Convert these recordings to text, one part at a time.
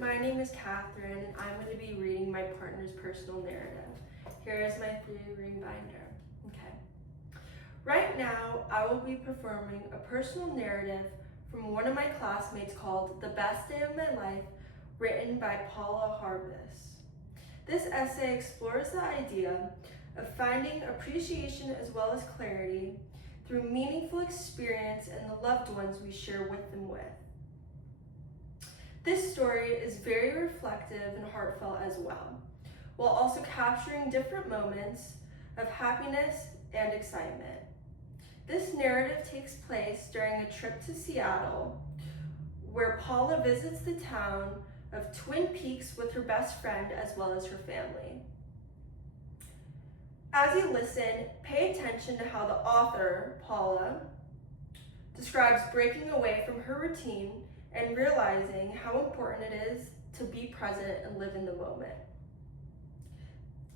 my name is Catherine, and I'm going to be reading my partner's personal narrative. Here is my 3-ring binder. Okay. Right now, I will be performing a personal narrative from one of my classmates called The Best Day of My Life, written by Paula Harvest. This essay explores the idea of finding appreciation as well as clarity through meaningful experience and the loved ones we share with them with. This story is very reflective and heartfelt as well, while also capturing different moments of happiness and excitement. This narrative takes place during a trip to Seattle, where Paula visits the town of Twin Peaks with her best friend as well as her family. As you listen, pay attention to how the author, Paula, describes breaking away from her routine and realizing how important it is to be present and live in the moment.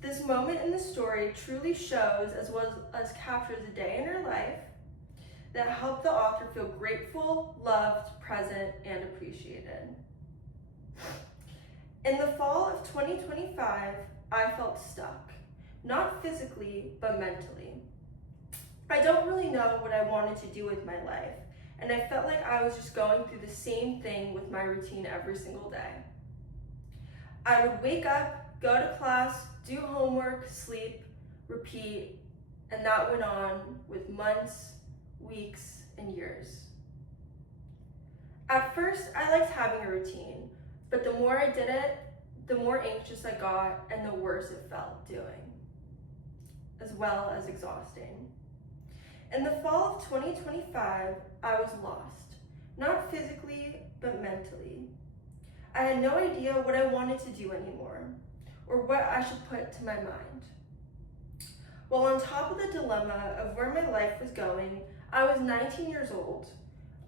This moment in the story truly shows as well as captures a day in her life that helped the author feel grateful, loved, present, and appreciated. In the fall of 2025, I felt stuck, not physically, but mentally. I don't really know what I wanted to do with my life, and I felt like I was just going through the same thing with my routine every single day. I would wake up, go to class, do homework, sleep, repeat, and that went on with months, weeks, and years. At first, I liked having a routine, but the more I did it, the more anxious I got and the worse it felt doing, as well as exhausting. In the fall of 2025, I was lost, not physically, but mentally. I had no idea what I wanted to do anymore, or what I should put to my mind. While on top of the dilemma of where my life was going, I was 19 years old,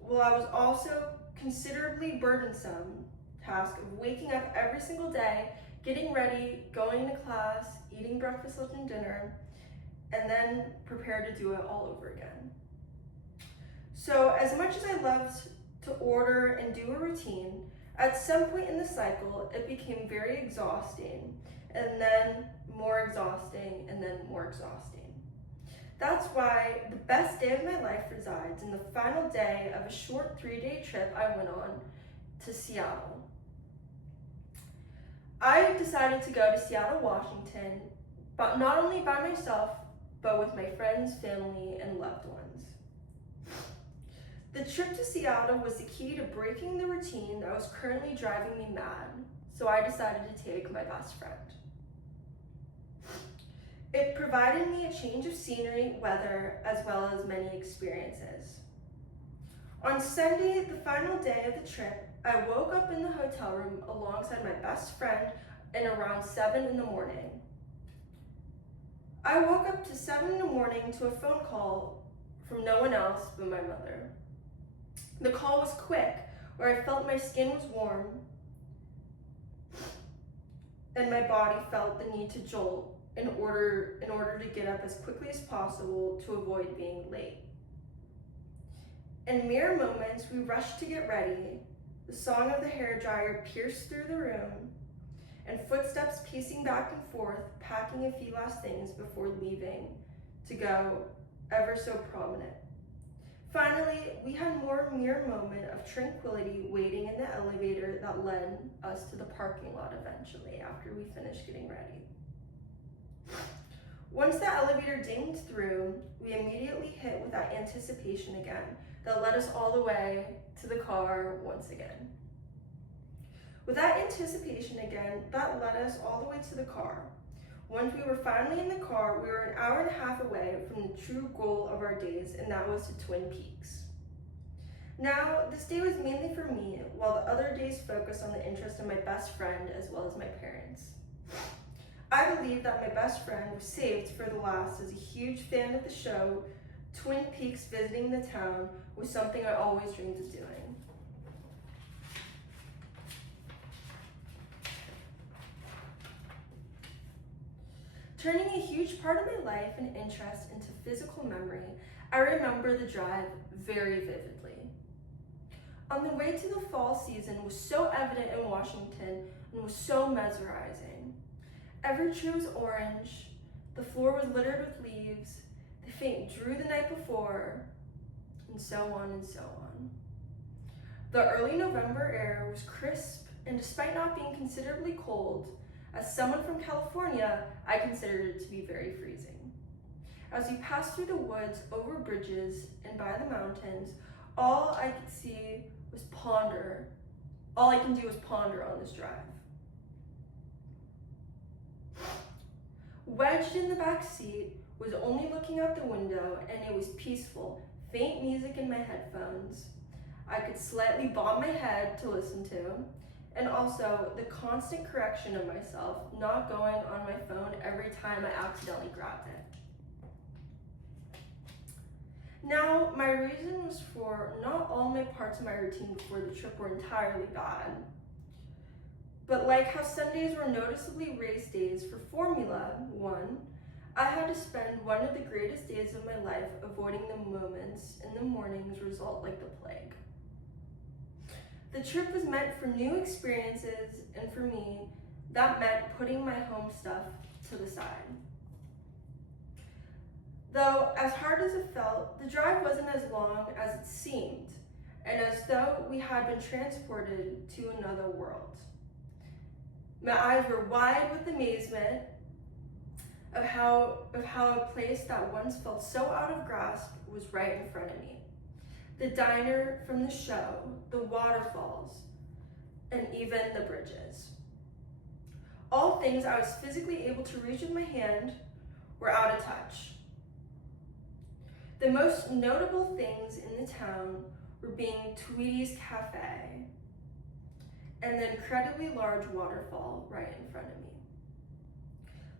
while I was also considerably burdensome task of waking up every single day, getting ready, going to class, eating breakfast, lunch, and dinner, and then prepare to do it all over again. So as much as I loved to order and do a routine, at some point in the cycle, it became very exhausting, and then more exhausting, and then more exhausting. That's why the best day of my life resides in the final day of a short 3-day trip I went on to Seattle. I decided to go to Seattle, Washington, but not only by myself, but with my friends, family, and loved ones. The trip to Seattle was the key to breaking the routine that was currently driving me mad, so I decided to take my best friend. It provided me a change of scenery, weather, as well as many experiences. On Sunday, the final day of the trip, I woke up in the hotel room alongside my best friend at around 7 in the morning. I woke up to 7 in the morning to a phone call from no one else but my mother. The call was quick, where I felt my skin was warm and my body felt the need to jolt in order to get up as quickly as possible to avoid being late. In mere moments, we rushed to get ready. The song of the hairdryer pierced through the room, and footsteps pacing back and forth, packing a few last things before leaving to go ever so prominent. Finally, we had more mere moment of tranquility waiting in the elevator that led us to the parking lot eventually after we finished getting ready. Once the elevator dinged through, we immediately hit with that anticipation again that led us all the way to the car once again. With that anticipation again, that led us all the way to the car. Once we were finally in the car, we were an hour and a half away from the true goal of our days, and that was to Twin Peaks. Now, this day was mainly for me, while the other days focused on the interest of my best friend as well as my parents. I believe that my best friend was saved for the last as a huge fan of the show. Twin Peaks visiting the town was something I always dreamed of doing. Turning a huge part of my life and interest into physical memory, I remember the drive very vividly. on the way to the fall season was so evident in Washington and was so mesmerizing. Every tree was orange, the floor was littered with leaves, the faint drew the night before, and so on and so on. The early November air was crisp, and despite not being considerably cold, as someone from California, I considered it to be very freezing. As we passed through the woods, over bridges, and by the mountains, all I could see was ponder. All I can do is ponder on this drive. Wedged in the back seat, was only looking out the window, and it was peaceful, faint music in my headphones. I could slightly bob my head to listen to, and also the constant correction of myself not going on my phone every time I accidentally grabbed it. Now, my reason was for not all my parts of my routine before the trip were entirely bad. But like how Sundays were noticeably race days for Formula One, I had to spend one of the greatest days of my life avoiding the moments in the mornings result like the plague. The trip was meant for new experiences, and for me, that meant putting my home stuff to the side. Though, as hard as it felt, the drive wasn't as long as it seemed, and as though we had been transported to another world. My eyes were wide with amazement of how a place that once felt so out of grasp was right in front of me. The diner from the show, the waterfalls, and even the bridges. All things I was physically able to reach with my hand were out of touch. The most notable things in the town were being Tweedy's Cafe and the incredibly large waterfall right in front of me.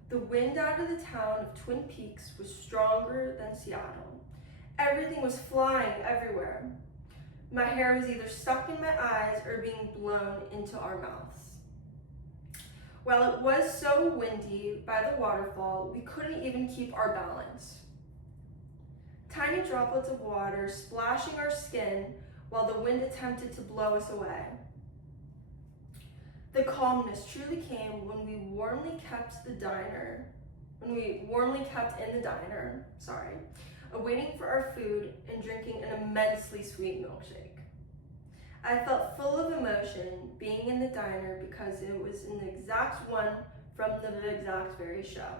The wind out of the town of Twin Peaks was stronger than Seattle. Everything was flying everywhere. My hair was either stuck in my eyes or being blown into our mouths. While it was so windy by the waterfall, we couldn't even keep our balance. Tiny droplets of water splashing our skin while the wind attempted to blow us away. The calmness truly came when we warmly kept in the diner, awaiting for our food and drinking an immensely sweet milkshake. I felt full of emotion being in the diner because it was in the exact one from the exact very show.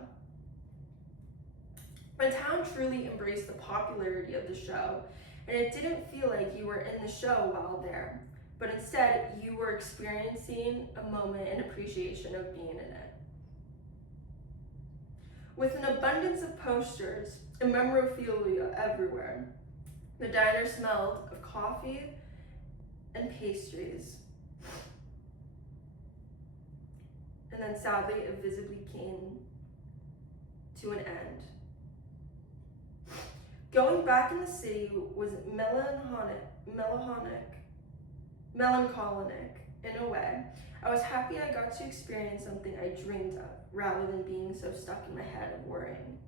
My town truly embraced the popularity of the show, and it didn't feel like you were in the show while there, but instead you were experiencing a moment and appreciation of being in it. With an abundance of posters and memorabilia everywhere, the diner smelled of coffee and pastries. And then sadly, it visibly came to an end. Going back in the city was melancholic in a way. I was happy I got to experience something I dreamed of, rather than being so stuck in my head of worrying.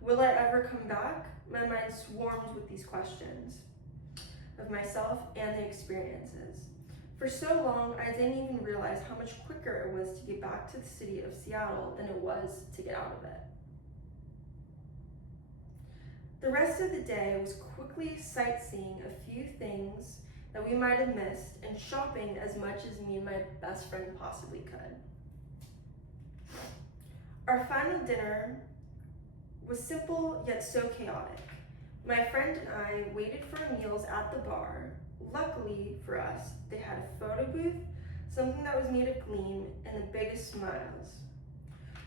Will I ever come back? My mind swarmed with these questions of myself and the experiences. For so long, I didn't even realize how much quicker it was to get back to the city of Seattle than it was to get out of it. The rest of the day was quickly sightseeing a few things that we might have missed and shopping as much as me and my best friend possibly could. Our final dinner was simple yet so chaotic. My friend and I waited for our meals at the bar. Luckily for us, they had a photo booth, something that was made of gleam, and the biggest smiles.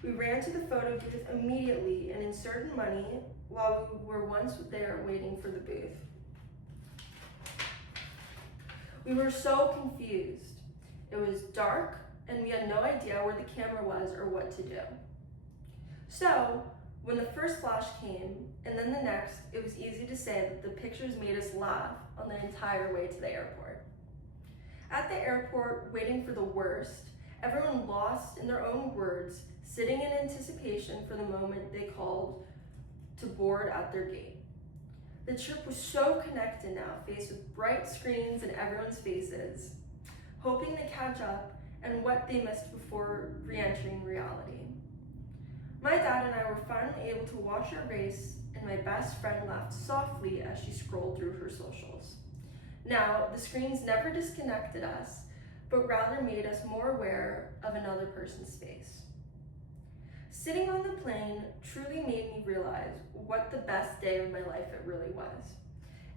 We ran to the photo booth immediately and inserted money while we were once there waiting for the booth. We were so confused. It was dark and we had no idea where the camera was or what to do. So, when the first flash came and then the next, it was easy to say that the pictures made us laugh on the entire way to the airport. At the airport, waiting for the worst, everyone lost in their own words, sitting in anticipation for the moment they called to board at their gate. The trip was so connected now, faced with bright screens in everyone's faces, hoping to catch up and what they missed before re-entering reality. My dad and I were finally able to watch our race, and my best friend laughed softly as she scrolled through her socials. Now, the screens never disconnected us, but rather made us more aware of another person's space. Sitting on the plane truly made me realize what the best day of my life it really was.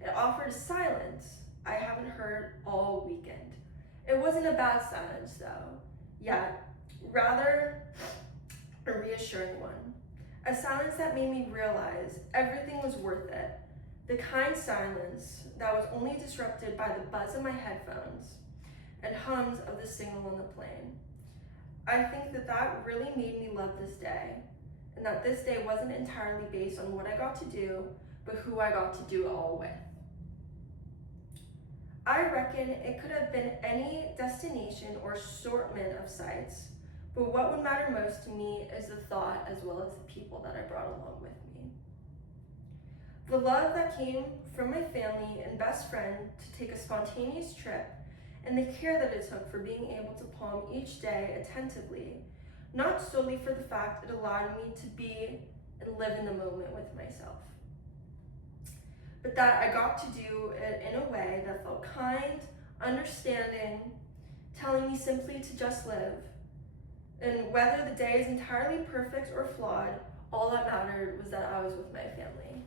It offered a silence I haven't heard all weekend. It wasn't a bad silence though, yet rather a reassuring one. A silence that made me realize everything was worth it. The kind silence that was only disrupted by the buzz of my headphones and hums of the signal on the plane. I think that really made me love this day, and that this day wasn't entirely based on what I got to do, but who I got to do it all with. I reckon it could have been any destination or assortment of sites, but what would matter most to me is the thought as well as the people that I brought along with me. The love that came from my family and best friend to take a spontaneous trip, and the care that it took for being able to palm each day attentively, not solely for the fact it allowed me to be and live in the moment with myself, but that I got to do it in a way that felt kind, understanding, telling me simply to just live. And whether the day is entirely perfect or flawed, all that mattered was that I was with my family.